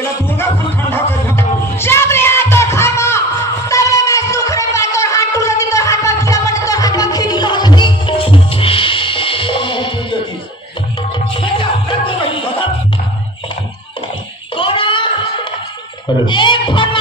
एला दुर्गा फन ठंडा कर जब रे आ तो खामा तब रे मैं सुख रे बा तो हाथ टूट दी तो हाथ पर किया मत तो हाथ पर खींच लो दी बेटा मैं तो वही बता कोना ए फोन